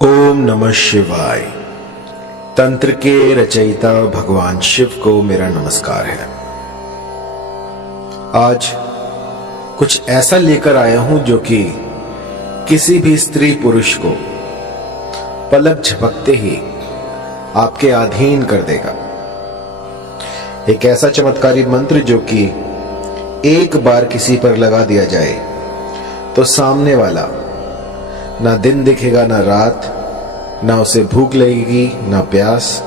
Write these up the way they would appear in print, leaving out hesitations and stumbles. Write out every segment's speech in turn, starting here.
ओम नमः शिवाय। तंत्र के रचयिता भगवान शिव को मेरा नमस्कार है। आज कुछ ऐसा लेकर आया हूं जो कि किसी भी स्त्री पुरुष को पलक झपकते ही आपके अधीन कर देगा। एक ऐसा चमत्कारी मंत्र जो कि एक बार किसी पर लगा दिया जाए तो सामने वाला ना दिन दिखेगा ना रात, ना उसे भूख लगेगी ना प्यास,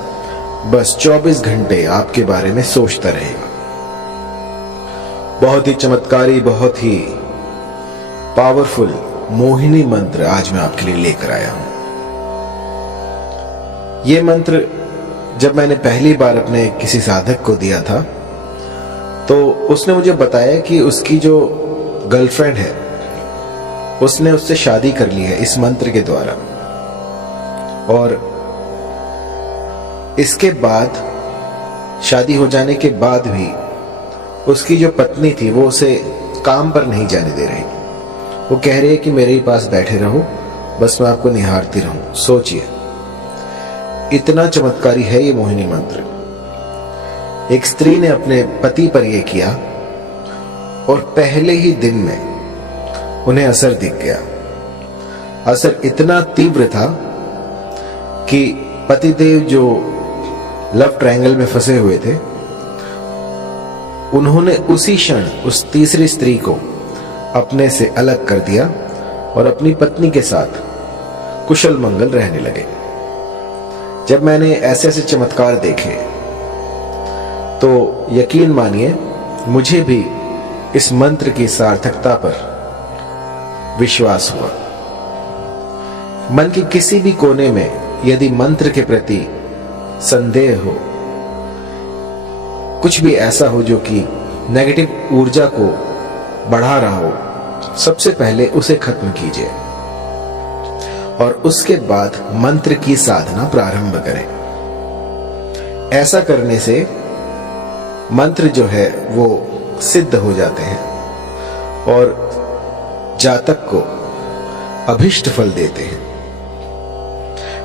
बस 24 घंटे आपके बारे में सोचता रहेगा। बहुत ही चमत्कारी, बहुत ही पावरफुल मोहिनी मंत्र आज मैं आपके लिए लेकर आया हूं। यह मंत्र जब मैंने पहली बार अपने किसी साधक को दिया था तो उसने मुझे बताया कि उसकी जो गर्लफ्रेंड है उसने उससे शादी कर ली है इस मंत्र के द्वारा, और इसके बाद शादी हो जाने के बाद भी उसकी जो पत्नी थी वो उसे काम पर नहीं जाने दे रही। वो कह रही है कि मेरे ही पास बैठे रहो, बस मैं आपको निहारती रहूं। सोचिए, इतना चमत्कारी है ये मोहिनी मंत्र। एक स्त्री ने अपने पति पर यह किया और पहले ही दिन में उन्हें असर दिख गया। असर इतना तीव्र था कि पतिदेव जो लव ट्रायंगल में फंसे हुए थे, उन्होंने उसी क्षण उस तीसरी स्त्री को अपने से अलग कर दिया और अपनी पत्नी के साथ कुशल मंगल रहने लगे। जब मैंने ऐसे ऐसे चमत्कार देखे तो यकीन मानिए मुझे भी इस मंत्र की सार्थकता पर विश्वास हुआ। मन के किसी भी कोने में यदि मंत्र के प्रति संदेह हो, कुछ भी ऐसा हो जो कि नेगेटिव ऊर्जा को बढ़ा रहा हो, सबसे पहले उसे खत्म कीजिए और उसके बाद मंत्र की साधना प्रारंभ करें। ऐसा करने से मंत्र जो है वो सिद्ध हो जाते हैं और जातक को अभिष्ट फल देते हैं।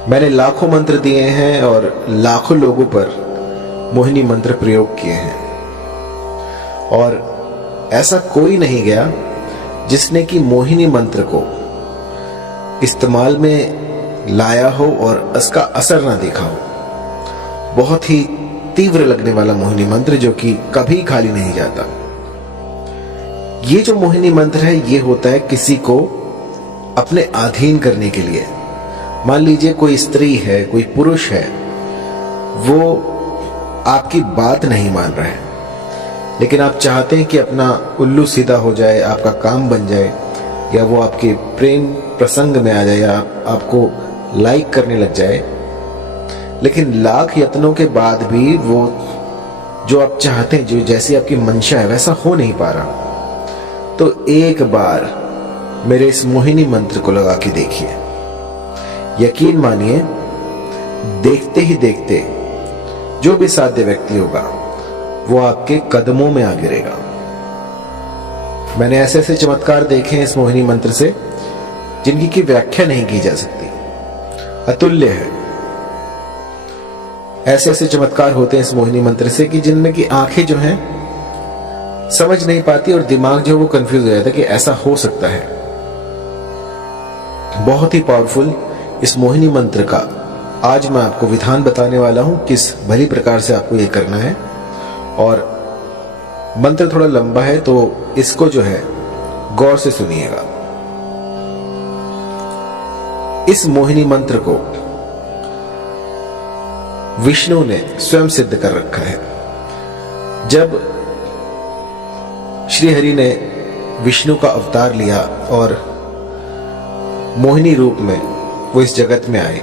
मैंने लाखों मंत्र दिए हैं और लाखों लोगों पर मोहिनी मंत्र प्रयोग किए हैं, और ऐसा कोई नहीं गया जिसने कि मोहिनी मंत्र को इस्तेमाल में लाया हो और उसका असर ना देखा हो। बहुत ही तीव्र लगने वाला मोहिनी मंत्र जो कि कभी खाली नहीं जाता। ये जो मोहिनी मंत्र है ये होता है किसी को अपने अधीन करने के लिए। मान लीजिए कोई स्त्री है, कोई पुरुष है, वो आपकी बात नहीं मान रहा है, लेकिन आप चाहते हैं कि अपना उल्लू सीधा हो जाए, आपका काम बन जाए, या वो आपके प्रेम प्रसंग में आ जाए, या आपको लाइक करने लग जाए, लेकिन लाख यत्नों के बाद भी वो जो आप चाहते हैं, जो जैसी आपकी मंशा है वैसा हो नहीं पा रहा, तो एक बार मेरे इस मोहिनी मंत्र को लगा के देखिए। यकीन मानिए देखते ही देखते जो भी साध्य व्यक्ति होगा वो आपके कदमों में आ गिरेगा। मैंने ऐसे ऐसे चमत्कार देखे हैं इस मोहिनी मंत्र से जिनकी की व्याख्या नहीं की जा सकती, अतुल्य है। ऐसे ऐसे चमत्कार होते हैं इस मोहिनी मंत्र से कि जिनमें की आंखें जो हैं समझ नहीं पाती और दिमाग जो वो कंफ्यूज हो जाता है कि ऐसा हो सकता है। बहुत ही पावरफुल इस मोहिनी मंत्र का आज मैं आपको विधान बताने वाला हूं, किस भली प्रकार से आपको ये करना है। और मंत्र थोड़ा लंबा है तो इसको जो है गौर से सुनिएगा। इस मोहिनी मंत्र को विष्णु ने स्वयं सिद्ध कर रखा है। जब श्री हरि ने विष्णु का अवतार लिया और मोहिनी रूप में वो इस जगत में आए,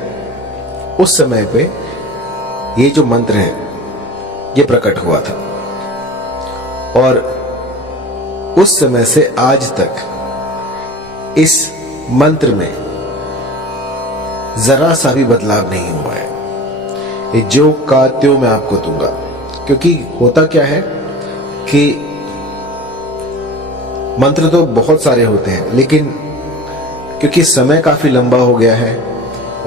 उस समय पे ये जो मंत्र है ये प्रकट हुआ था, और उस समय से आज तक इस मंत्र में जरा सा भी बदलाव नहीं हुआ है। ये जो का त्यों मैं आपको दूंगा, क्योंकि होता क्या है कि मंत्र तो बहुत सारे होते हैं, लेकिन क्योंकि समय काफी लंबा हो गया है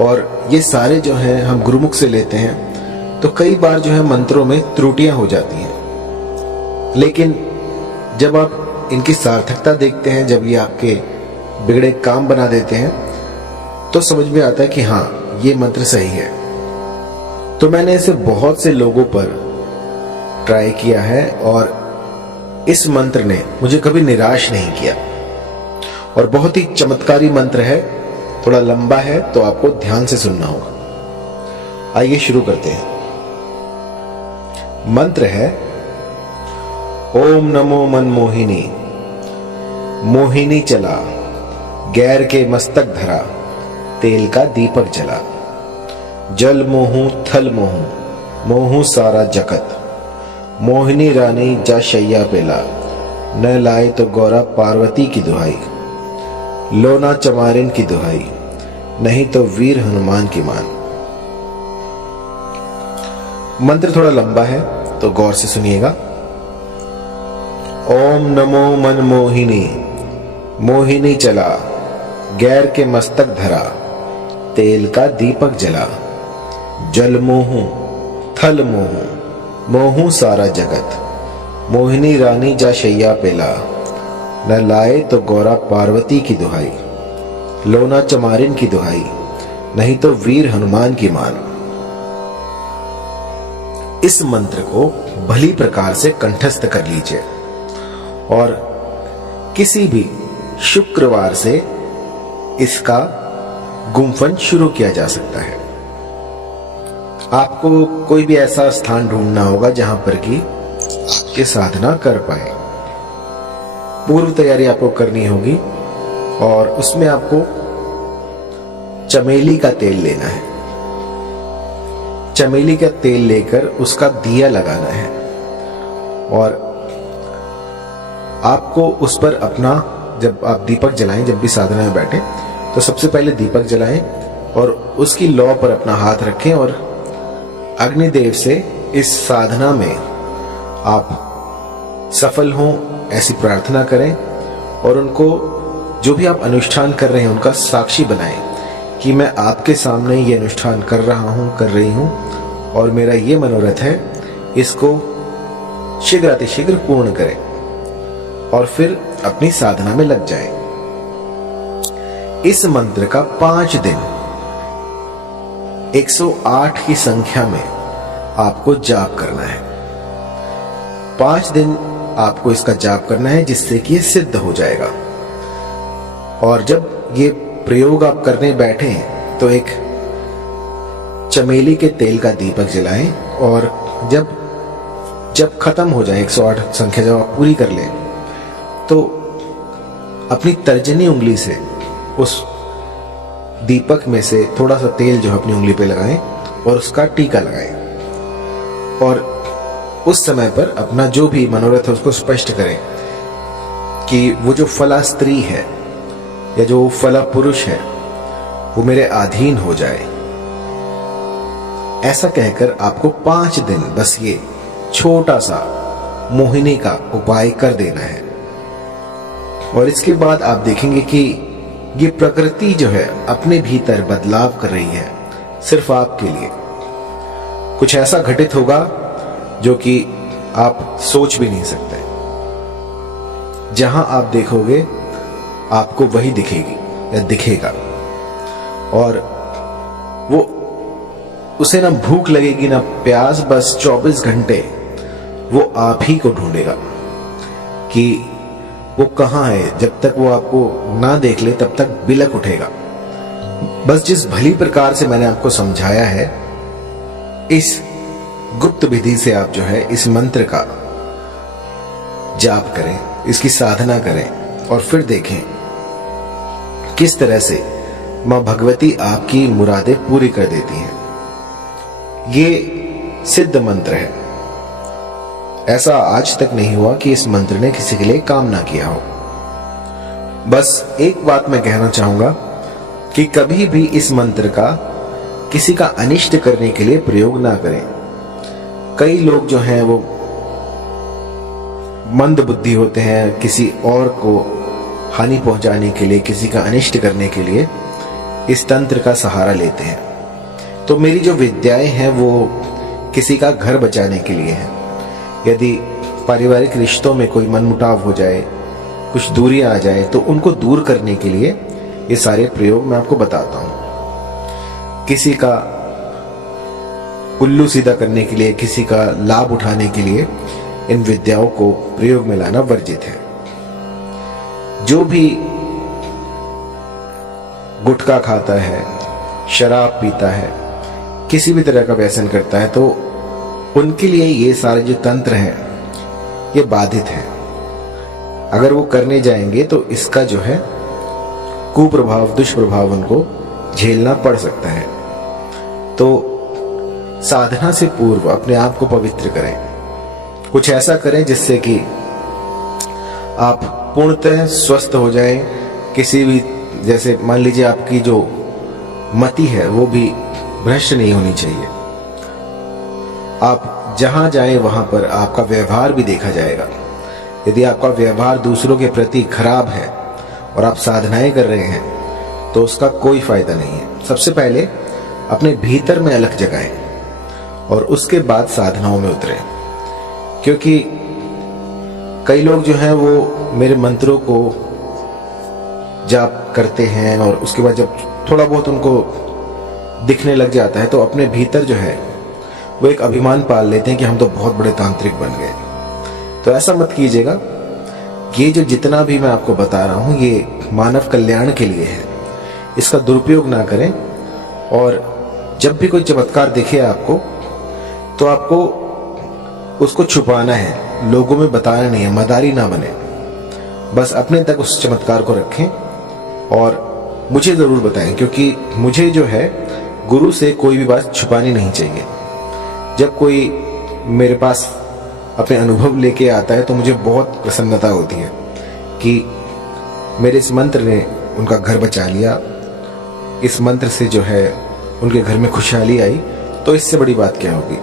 और ये सारे जो हैं हम गुरुमुख से लेते हैं, तो कई बार जो है मंत्रों में त्रुटियां हो जाती हैं। लेकिन जब आप इनकी सार्थकता देखते हैं, जब ये आपके बिगड़े काम बना देते हैं, तो समझ में आता है कि हाँ, ये मंत्र सही है। तो मैंने इसे बहुत से लोगों पर ट्राई किया है और इस मंत्र ने मुझे कभी निराश नहीं किया और बहुत ही चमत्कारी मंत्र है। थोड़ा लंबा है तो आपको ध्यान से सुनना होगा। आइए शुरू करते हैं। मंत्र है ओम नमो मनमोहिनी। मोहिनी चला, गैर के मस्तक धरा, तेल का दीपक जला। जल मोहू थल मोहू, मोहू सारा जगत। मोहिनी रानी जा शैया पेला, न लाए तो गौरा पार्वती की दुहाई। लोना चमारिन की दुहाई, नहीं तो वीर हनुमान की मान। मंत्र थोड़ा लंबा है तो गौर से सुनिएगा। ओम नमो मनमोहिनी। मोहिनी चला, गैर के मस्तक धरा, तेल का दीपक जला। जल मोहू थल मोहू, मोहू सारा जगत। मोहिनी रानी जा शैया पेला, न लाए तो गौरा पार्वती की दुहाई। लोना चमारिन की दुहाई, नहीं तो वीर हनुमान की मान। इस मंत्र को भली प्रकार से कंठस्थ कर लीजिए और किसी भी शुक्रवार से इसका गुम्फन शुरू किया जा सकता है। आपको कोई भी ऐसा स्थान ढूंढना होगा जहां पर कि आपकी साधना कर पाए। पूर्व तैयारी आपको करनी होगी और उसमें आपको चमेली का तेल लेना है। चमेली का तेल लेकर उसका दिया लगाना है और आपको उस पर अपना, जब आप दीपक जलाएं, जब भी साधना में बैठे तो सबसे पहले दीपक जलाएं और उसकी लौ पर अपना हाथ रखें और अग्निदेव से इस साधना में आप सफल हों ऐसी प्रार्थना करें और उनको, जो भी आप अनुष्ठान कर रहे हैं, उनका साक्षी बनाएं कि मैं आपके सामने ये अनुष्ठान कर रहा हूं, कर रही हूं और मेरा ये मनोरथ है, इसको शीघ्र अतिशीघ्र पूर्ण करें और फिर अपनी साधना में लग जाएं। इस मंत्र का 5 दिन 108 की संख्या में आपको जाप करना है। 5 दिन आपको इसका जाप करना है, जिससे कि ये सिद्ध हो जाएगा। और जब ये प्रयोग आप करने बैठे तो एक चमेली के तेल का दीपक जलाएं और जब खत्म हो जाए 108 संख्या जब आप पूरी कर लें तो अपनी तर्जनी उंगली से उस दीपक में से थोड़ा सा तेल जो है अपनी उंगली पे लगाएं और उसका टीका लगाएं और उस समय पर अपना जो भी मनोरथ है उसको स्पष्ट करें कि वो जो फला स्त्री है या जो फला पुरुष है वो मेरे अधीन हो जाए। ऐसा कहकर आपको 5 दिन बस ये छोटा सा मोहिनी का उपाय कर देना है और इसके बाद आप देखेंगे कि ये प्रकृति जो है अपने भीतर बदलाव कर रही है सिर्फ आपके लिए। कुछ ऐसा घटित होगा जो कि आप सोच भी नहीं सकते। जहां आप देखोगे आपको वही दिखेगी या दिखेगा और वो उसे ना भूख लगेगी ना प्यास, बस 24 घंटे वो आप ही को ढूंढेगा कि वो कहां है। जब तक वो आपको ना देख ले तब तक बिलक उठेगा। बस जिस भली प्रकार से मैंने आपको समझाया है, इस गुप्त विधि से आप जो है इस मंत्र का जाप करें, इसकी साधना करें और फिर देखें किस तरह से मां भगवती आपकी मुरादें पूरी कर देती हैं। ये सिद्ध मंत्र है। ऐसा आज तक नहीं हुआ कि इस मंत्र ने किसी के लिए काम ना किया हो। बस एक बात मैं कहना चाहूंगा कि कभी भी इस मंत्र का किसी का अनिष्ट करने के लिए प्रयोग ना करें। कई लोग जो हैं वो मंद बुद्धि होते हैं, किसी और को हानि पहुंचाने के लिए, किसी का अनिष्ट करने के लिए इस तंत्र का सहारा लेते हैं। तो मेरी जो विद्याएं हैं वो किसी का घर बचाने के लिए है। यदि पारिवारिक रिश्तों में कोई मनमुटाव हो जाए, कुछ दूरियां आ जाए, तो उनको दूर करने के लिए ये सारे प्रयोग मैं आपको बताता हूं। किसी का उल्लू सीधा करने के लिए, किसी का लाभ उठाने के लिए इन विद्याओं को प्रयोग में लाना वर्जित है। जो भी गुटखा खाता है, शराब पीता है, किसी भी तरह का व्यसन करता है, तो उनके लिए ये सारे जो तंत्र हैं ये बाधित है। अगर वो करने जाएंगे तो इसका जो है कुप्रभाव, दुष्प्रभाव उनको झेलना पड़ सकता है। तो साधना से पूर्व अपने आप को पवित्र करें, कुछ ऐसा करें जिससे कि आप पूर्णतः स्वस्थ हो जाएं। किसी भी, जैसे मान लीजिए आपकी जो मति है वो भी भ्रष्ट नहीं होनी चाहिए। आप जहां जाएं वहां पर आपका व्यवहार भी देखा जाएगा। यदि आपका व्यवहार दूसरों के प्रति खराब है और आप साधनाएं कर रहे हैं तो उसका कोई फायदा नहीं है। सबसे पहले अपने भीतर में अलख जगाएं और उसके बाद साधनाओं में उतरें। क्योंकि कई लोग जो हैं वो मेरे मंत्रों को जाप करते हैं और उसके बाद जब थोड़ा बहुत उनको दिखने लग जाता है तो अपने भीतर जो है वो एक अभिमान पाल लेते हैं कि हम तो बहुत बड़े तांत्रिक बन गए। तो ऐसा मत कीजिएगा। ये जो जितना भी मैं आपको बता रहा हूं ये मानव कल्याण के लिए है, इसका दुरुपयोग ना करें। और जब भी कोई चमत्कार दिखे आपको तो आपको उसको छुपाना है, लोगों में बताना नहीं है, मदारी ना बने। बस अपने तक उस चमत्कार को रखें और मुझे जरूर बताएं, क्योंकि मुझे जो है गुरु से कोई भी बात छुपानी नहीं चाहिए। जब कोई मेरे पास अपने अनुभव लेके आता है तो मुझे बहुत प्रसन्नता होती है कि मेरे इस मंत्र ने उनका घर बचा लिया, इस मंत्र से जो है उनके घर में खुशहाली आई। तो इससे बड़ी बात क्या होगी।